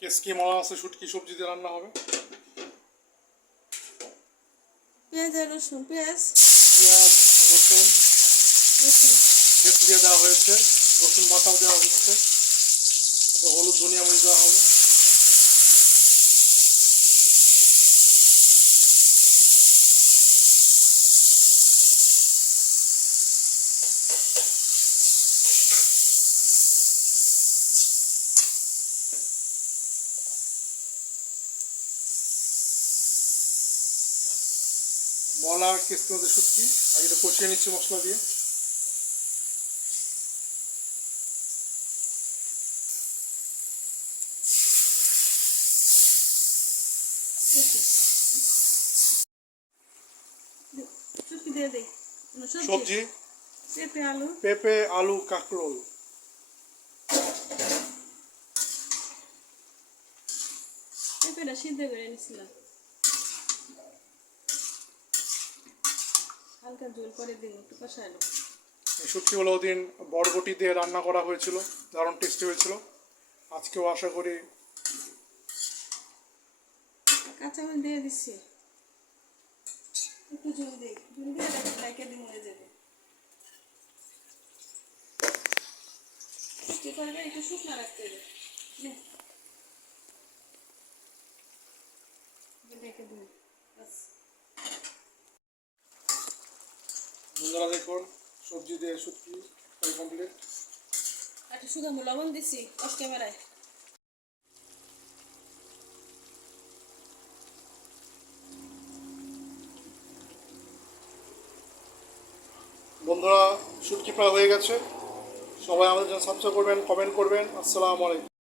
কেসকি মালা আছে শুটকি সবজি দিয়ে রান্না হবে। পেঁয়াজ আর রসুন, পেঁয়াজ পেঁয়াজ রসুন রসুন পেস্ট দিয়ে দেওয়া হয়েছে, রসুন বাটাও দেওয়া হচ্ছে, তারপর হলুদ ধনিয়া মরিচ দেওয়া হবে। মলা কেসকি মধ্যে শুটকি আগে এটা কষিয়ে নিচ্ছি মশলা দিয়ে। শুটকি দিয়ে দেই। সবজি পেঁপে আলু পেঁপে আলু কাঁকরোল। পেঁপেটা সিদ্ধ করে নিয়েছিলাম, হালকা ঝোল করে দিব, একটু কষানো। এই শুটকিগুলো ওদিন বরবটি দিয়ে রান্না করা হয়েছিল, দারুণ টেস্টি হয়েছিল। আজকেও আশা করি। কাঁচামরিচ দিয়ে দিচ্ছি, একটু ঝোল দিই, ঝোল দিয়ে ডাইকে দিয়ে মরে যাবে। শুটকি তরকারি একটু শুকনো রাখতে হবে, ডেকে দিই বাস। বন্ধুরা দেখুন, সবজি দিয়ে শুটকি কমপ্লিট। একটু শুধু লবণ দিচ্ছি অফ ক্যামেরায়। বন্ধুরা শুটকি প্রায় হয়ে গেছে। সবাই আমাদের জন্য সাবস্ক্রাইব করবেন, কমেন্ট করবেন। আসসালামু আলাইকুম।